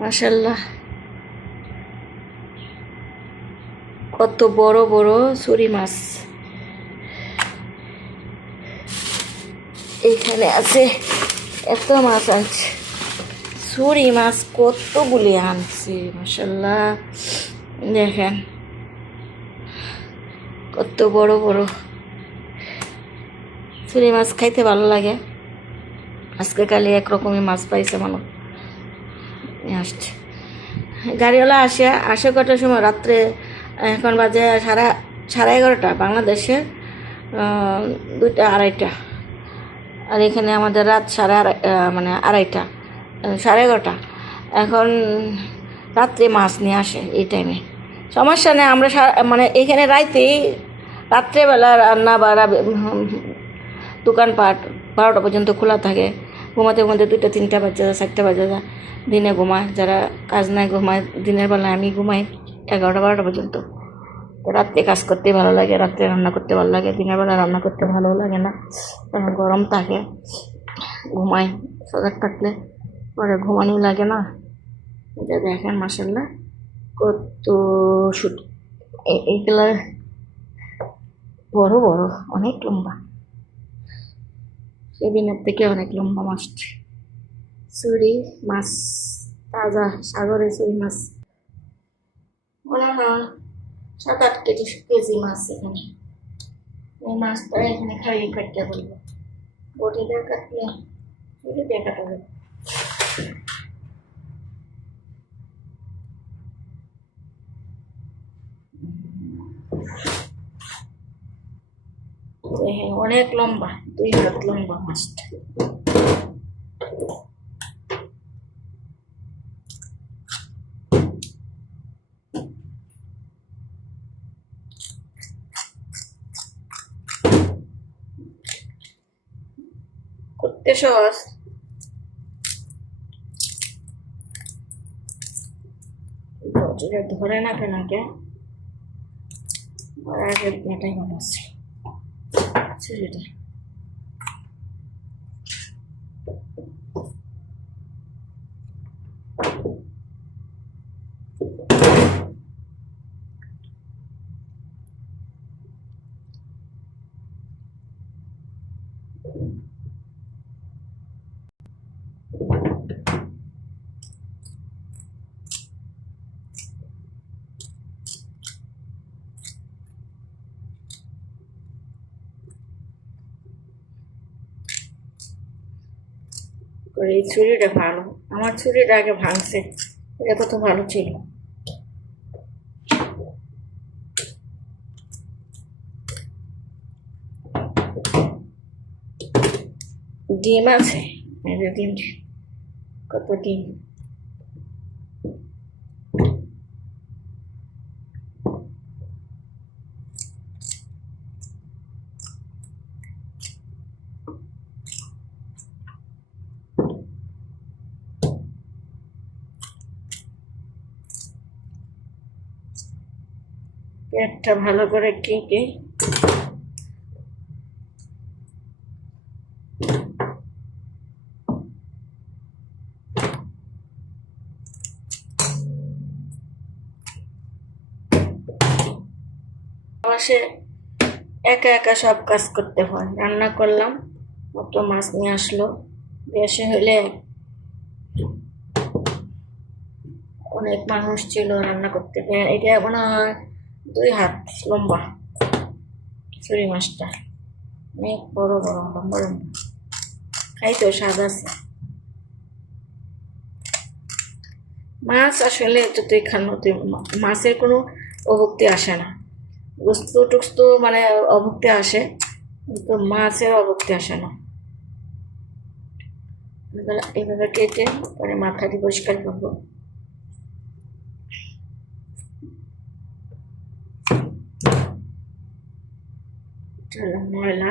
মাশাল্লাহ কত বড় বড় সুরি মাছ। এখানে আছে এত মাছ আছে। সুরি মাছ কতগুলি আনছে মাসাল্লাহ দেখেন। কত বড় বড়। সুরি মাছ খাইতে ভালো লাগে। আজকে কালি একরকমই মাছ পাইছে মানুষ আসছে। গাড়িওয়ালা আসে আসে কটার সময়? রাত্রে, এখন বাজে সারা সাড়ে এগারোটা বাংলাদেশের দুইটা, আড়াইটা। আর এখানে আমাদের রাত সাড়ে আড়াই মানে আড়াইটা সাড়ে এগারোটা। এখন রাত্রে মাছ নিয়ে আসে এই টাইমে সমস্যা নেই, আমরা মানে এখানে রাইতেই রাত্রেবেলা রান্না বাড়া দোকানপাট বারোটা পর্যন্ত খোলা থাকে। ঘুমাতে ঘুমাতে দুইটা, তিনটা বাজে যায়, চারটা বাজে যায়। দিনে ঘুমায়, যারা কাজ নাই ঘুমায়, দিনের বেলায় আমি ঘুমাই এগারোটা, বারোটা পর্যন্ত। রাত্রে কাজ করতে ভালো লাগে, রাত্রে রান্না করতে ভালো লাগে, দিনের বেলা রান্না করতে ভালো লাগে না, কারণ গরম থাকে। ঘুমাই, সজাগ থাকলে পরে ঘুমানো লাগে না। এটা দেখেন মাসাল্লাহ কত শুট এইগুলা বড় বড়, অনেক লম্বা। সেদিনের থেকে অনেক লম্বা মাছ। চুরি মাছ, তাজা সাগরে চুরি মাছ। সাত আট কেজি কেজি মাছ এখানে। এই মাছটা এখানে খাইয়ে কাটতে বলব। বটি দিয়ে কাটলে কাটা যাবে দেখেন, অনেক লম্বা, দুই হাত লম্বা মাছটা করতে সহজ। ধরে না কেন কে আর আগে এটাই মনে হচ্ছে ছেলেটা করে এই ছুরিটা ভালো আমার ছুরিটা আগে ভাঙছে, এটা কত ভালো ছিল। ডিম আছে ডিম, কত ডিম। পেটটা ভালো করে কেটে সে একা একা সব কাজ করতে হয়। রান্না করলাম, মতো মাছ নিয়ে আসলো। বেশি হলে অনেক মানুষ ছিল রান্না করতে। এটা মনে হয় দুই হাত, লম্বা। চুরি মাছটা। অনেক বড় বড় লম্বা লম্বা খাইতো স্বাদ আছে। মাছ আসলে যতই খানো মাছের কোনো অভুক্তি আসে না। বস্তু টুস্তু মানে অভুক্তি আসে, কিন্তু মাছের অভুক্তি আসে না। এভাবে কেটে পরে মাথাটি পরিষ্কার করব এটা হলো ময়লা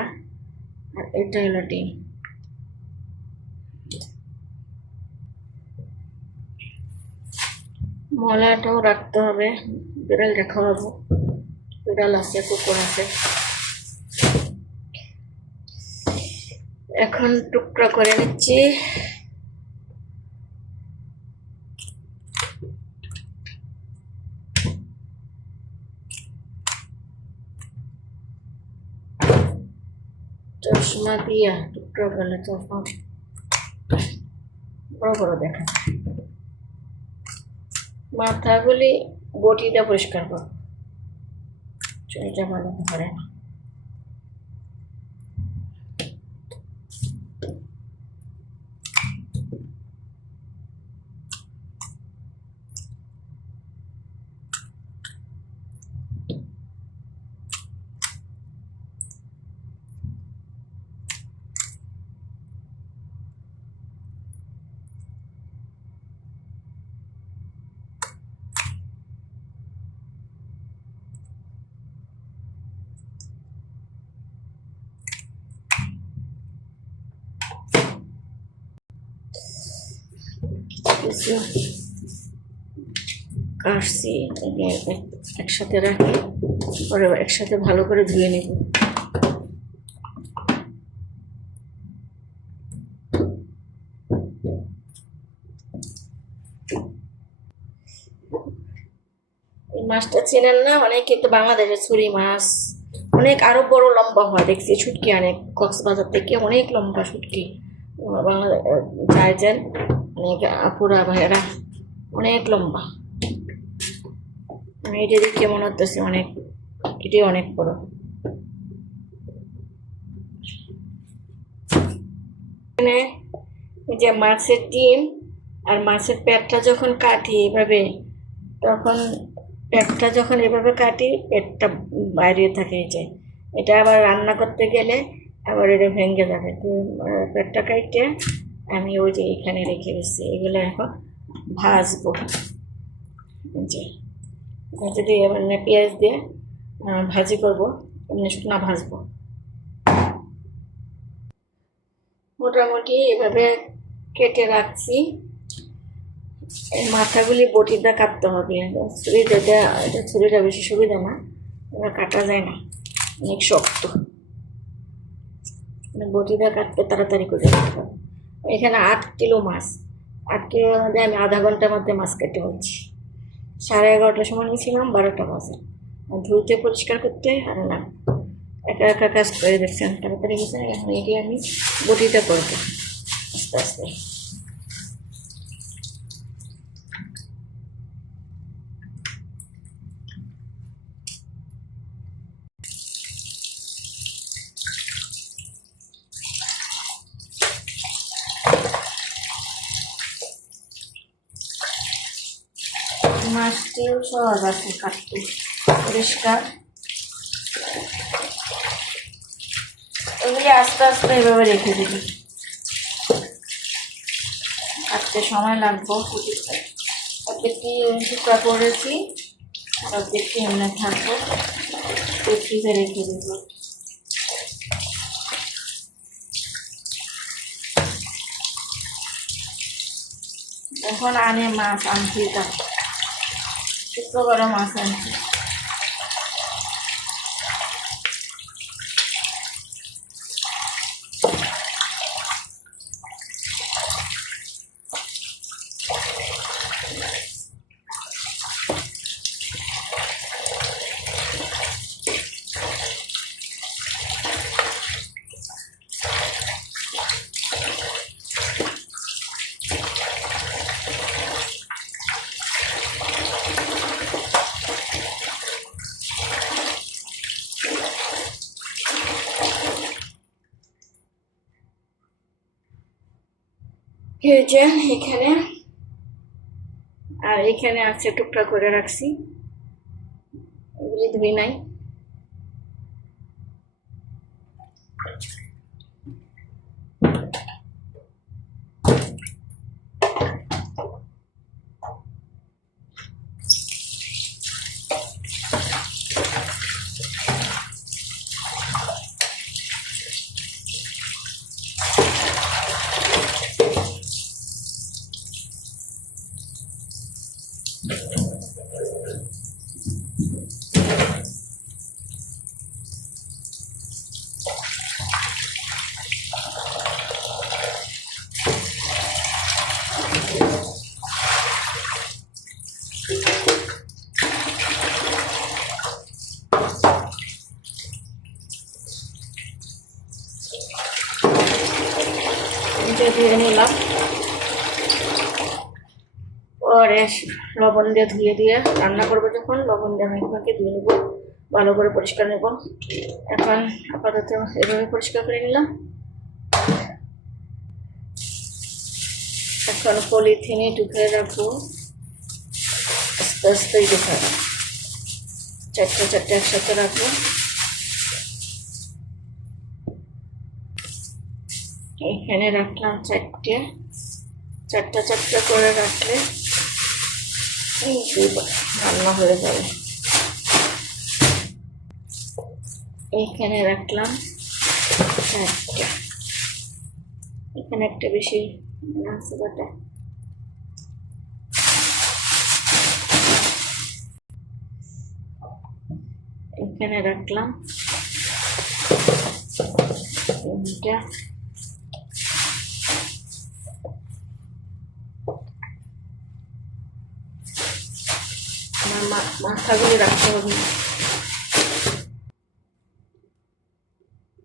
আর এটা হলো ডিম। ময়লাটাও রাখতে হবে, বিড়াল খাওয়াবো বিড়াল আছে, কুকুর আছে। এখন টুকরা করে নিচ্ছি। চশমা দিয়ে টুকরো গেলে চশমা বড় বড় দেখা। মাথাগুলি বটিটা পরিষ্কার কর। চুলটা ভালো ধরে না কাটছি একসাথে রাখি, পরে একসাথে ভালো করে ধুয়ে নেব। এই মাছটা চেনেন না? অনেক কিন্তু বাংলাদেশের ছুরি মাছ অনেক আরও বড় লম্বা হয়। দেখছি ছুটকি অনেক কক্সবাজার থেকে অনেক লম্বা ছুটকি বাংলাদেশ যায় যান অনেক আপুরা ভাইয়েরা অনেক লম্বা। আমি এটা দেখে মনে হতেছে অনেক এটি অনেক বড়। এখানে যে মাছের ডিম আর মাছের পেটটা যখন কাটি এভাবে, তখন পেটটা যখন এভাবে কাটি, পেটটা বাইরে থাকে যে। এটা আবার রান্না করতে গেলে আবার এটা ভেঙে যাবে। পেটটা কাটতে আমি ওই যে এখানে রেখে গেছি এগুলো এখন ভাজবো। যে দিয়ে মানে পেঁয়াজ দিয়ে ভাজি করব, এমনি শুকনা ভাজবো। মোটামুটি এভাবে কেটে রাখছি। মাথাগুলি বটিটা কাটতে হবে ছুরিটা, এটা ছুরিটা বেশি সুবিধা না এটা কাটা যায় না, অনেক শক্ত। মানে বটিটা কাটতে তাড়াতাড়ি করে রাখতে হবে। এখানে আট কিলো মাছ। আট কিলোর মধ্যে আমি আধা ঘণ্টার মধ্যে মাছ কেটে হচ্ছি সাড়ে এগারোটার সময় নিয়েছিলাম, বারোটা মাছ ধুইতে পরিষ্কার করতে আর না। একা একা কাজ করে দেখছেন তাড়াতাড়ি গেছে, এখন এটি আমি বটিটা করব। আস্তে আস্তে। সহজ আছে কাটতে পরিষ্কার। এগুলি আস্তে আস্তে এভাবে রেখে দিবি। কাটতে সময় লাগবো। কুচিতে অর্ধেকটি টুকরা করেছি। অর্ধেকটি এমনি থাকব। কুচিতে রেখে দেবো। এখন আনে মাছ আনছি তা শুক্রবারে মাছ আনছি এই যে এখানে। আর এখানে আছে টুকরা করে রাখছি। এগুলি ধুই নাই। নিলাম। পরে লবণ দিয়ে ধুয়ে দিয়ে রান্না করব যখন। লবণ দিয়ে মেখে ধুয়ে নেব, ভালো করে পরিষ্কার নেব। এখন আপাতত এভাবে পরিষ্কার করে নিলাম। এখন পলিথিনে ঢুকে রাখব। আস্তে আস্তেই ঢুকে চারটে চারটে একসাথে রাখব। এখানে রাখলাম চারটে। চারটা চারটা করে রাখলে এই রান্না হয়ে যাবে। এইখানে রাখলাম চারটে। এখানে একটা বেশি আছে বাটা। এখানে রাখলাম তিনটা আমার মা- মাথাগুলি রাখতে হবে।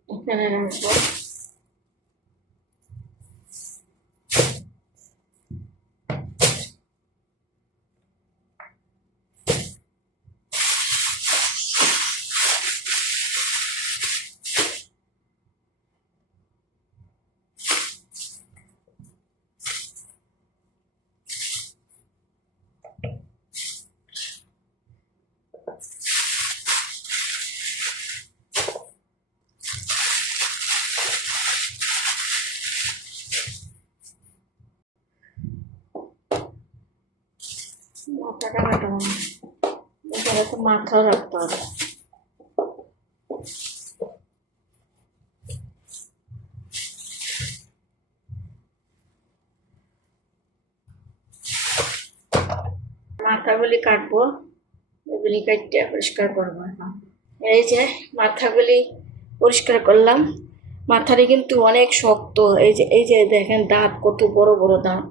এখানে রাখব। কাটাবো এখানে রাখতে হবে মাথাগুলি কাটবো, এগুলি কাটতে পরিষ্কার করব এই যে মাথাগুলি পরিষ্কার করলাম, মাথাটা কিন্তু অনেক শক্ত। এই যে এই যে দেখেন দাঁত কত বড় বড় দাঁত,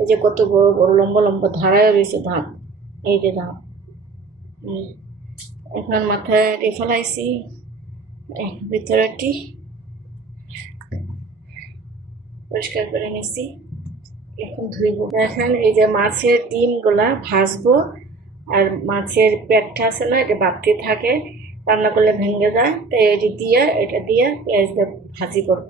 এই যে কত বড় বড় লম্বা লম্বা ধারায় রয়েছে দাঁত। এই যে হুম। এখন মাথায় ফেলাইছি ভিতরেটি পরিষ্কার করে নিছি। এখন ধুইব। দেখেন এই যে মাছের ডিমগুলা ভাজবো, আর মাছের পেটটা আছে না, এটা বাড়তি থাকে, রান্না করলে ভেঙে যায়, তাই এটি দিয়ে, এটা দিয়ে পেঁয়াজ দিয়ে ভাজি করব।